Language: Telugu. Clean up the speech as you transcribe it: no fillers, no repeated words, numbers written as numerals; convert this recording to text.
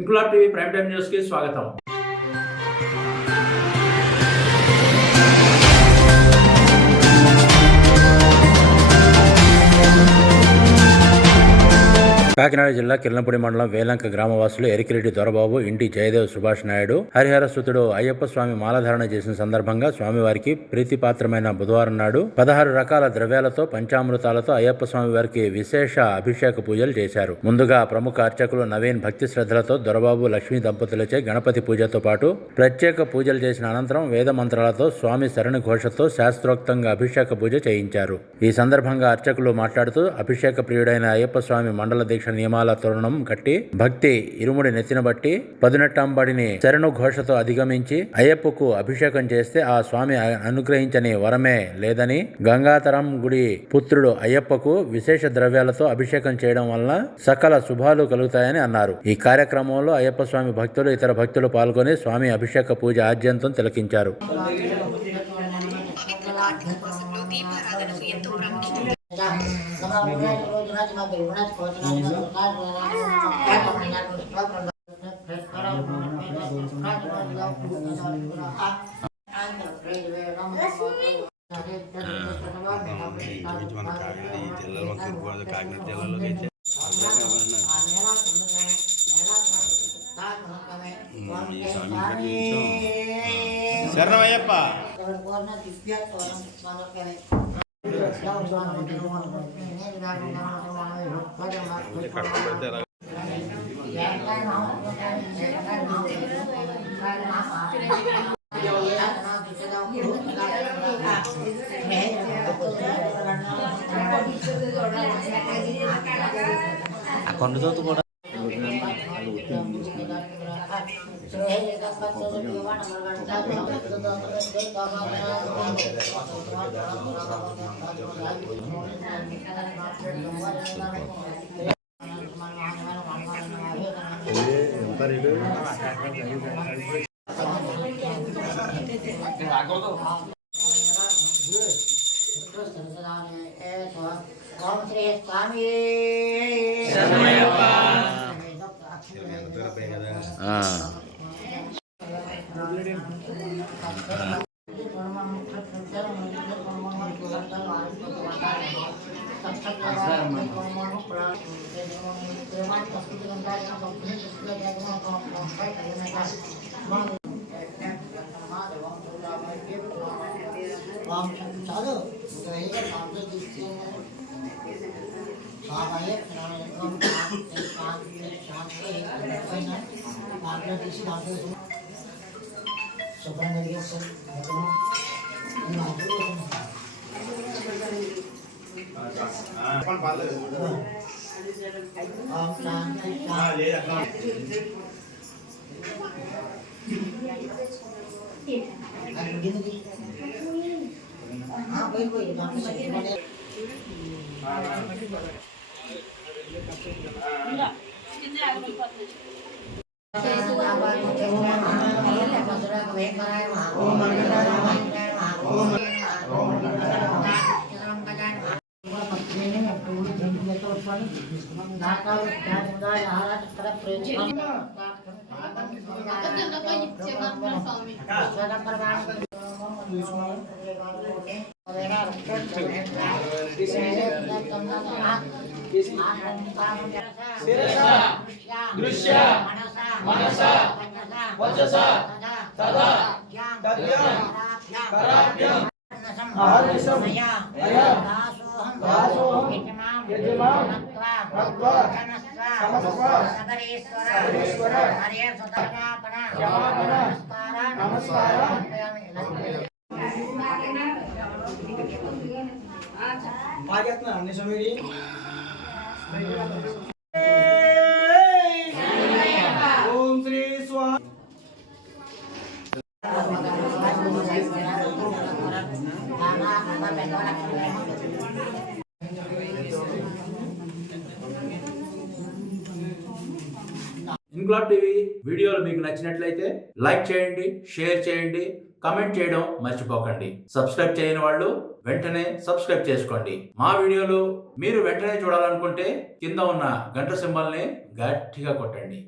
Inquilab TV prime time news కి స్వాగతం. కాకినాడ జిల్లా కిర్లంపూడి మండలం వేలంక గ్రామవాసులు ఎరికిరెడ్డి దొరబాబు, ఇంటి జయదేవ్ సుభాష్ నాయుడు హరిహర సుతుడు అయ్యప్ప స్వామి మాలధారణ చేసిన సందర్భంగా స్వామివారికి ప్రీతిపాత్రమైన బుధవారం నాడు 16 రకాల ద్రవ్యాలతో పంచామృతాలతో అయ్యప్ప స్వామి వారికి విశేష అభిషేక పూజలు చేశారు. ముందుగా ప్రముఖ అర్చకులు నవీన్ భక్తి శ్రద్ధలతో దొరబాబు, లక్ష్మీ దంపతులచే గణపతి పూజతో పాటు ప్రత్యేక పూజలు చేసిన అనంతరం వేద మంత్రాలతో స్వామి శరణి ఘోషతో శాస్త్రోక్తంగా అభిషేక పూజ చేయించారు. ఈ సందర్భంగా అర్చకులు మాట్లాడుతూ అభిషేక ప్రియుడైన అయ్యప్ప స్వామి మండల దీక్ష నియమాల తోరణం కట్టి భక్తి ఇరుముడి నెత్తిన బట్టి పదునెట్టంబడిని శరణు ఘోషతో అధిగమించి అయ్యప్పకు అభిషేకం చేస్తే ఆ స్వామి అనుగ్రహించని వరమే లేదని, గంగాతరం గుడి పుత్రుడు అయ్యప్పకు విశేష ద్రవ్యాలతో అభిషేకం చేయడం వలన సకల శుభాలు కలుగుతాయని అన్నారు. ఈ కార్యక్రమంలో అయ్యప్ప స్వామి భక్తులు, ఇతర భక్తులు పాల్గొని స్వామి అభిషేక పూజ ఆద్యంతం తిలకించారు. శరణమయ్యప్ప. కొండతో కూడా ఓం శ్రీ స్వామి శుభ్రం కలిగేస్తారు. ఓం శ్రీ స్వామి ఇంక్లాబ్ టీవీ వీడియోలు మీకు నచ్చినట్లయితే లైక్ చేయండి, షేర్ చేయండి, కమెంట్ చేయడం మర్చిపోకండి. సబ్స్క్రైబ్ చేయని వాళ్ళు వెంటనే సబ్స్క్రైబ్ చేసుకోండి. మా వీడియోలు మీరు వెంటనే చూడాలనుకుంటే కింద ఉన్న గంట సింబల్ని గట్టిగా కొట్టండి.